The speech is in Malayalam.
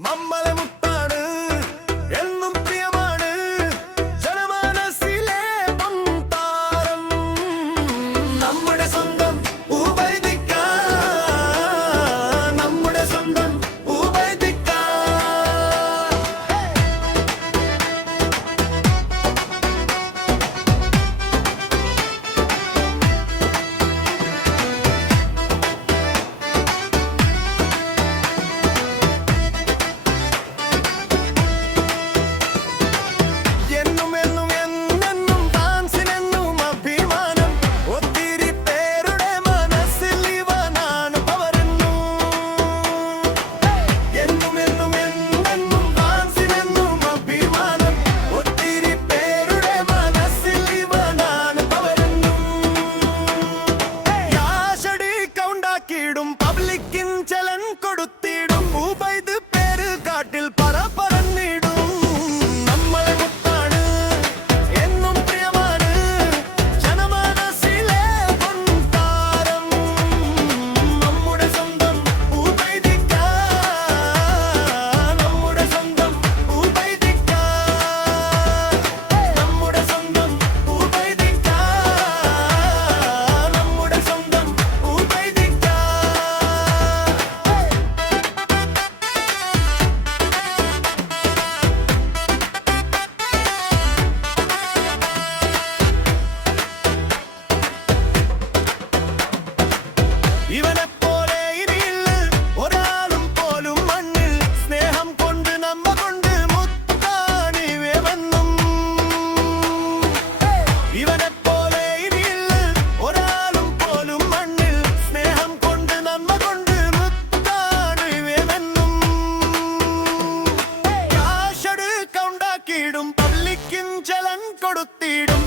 മമ്മലെ മുത്താണ് എന്നും പ്രിയമാണ് ജനമനസ്സിലെ പൊൻതാരം നമ്മുടെ സ്വന്തം ഉബൈദിക്ക നമ്മുടെ സ്വന്തം ഉബൈദിക്ക പബ്ലിക്കിൻ ചലൻ കൊടുത്തിടും ഉബൈദ് പേര് കാട്ടിൽ പറന്നിടും നമ്മളെ മുത്താണ് എന്നും പ്രിയമാണ് ജനമനസ്സിലെ പൊൻതാരം നമ്മുടെ സ്വന്തം ഉബൈദിക്ക നമ്മുടെ സ്വന്തം ഉബൈദിക്ക നമ്മുടെ സ്വന്തം ഉബൈദിക്ക നമ്മുടെ സ്വന്തം ഉബൈദിക്ക ഇവനെപ്പോലെ ഇനിയില്ല ഒരാളും പോലും മണ്ണിൽ സ്നേഹം കൊണ്ട് നമ്മ കൊണ്ട് മുത്താണിവെന്നും ഇവനെപ്പോലെ ഇനിയില്ല ഒരാളും പോലും മണ്ണിൽ സ്നേഹം കൊണ്ട് നമ്മ കൊണ്ട് മുത്താണിവെന്നും കാശെടുക്ക ഉണ്ടാക്കിയിടും പബ്ലിക്കിൻ ചലൻ കൊടുത്തിടും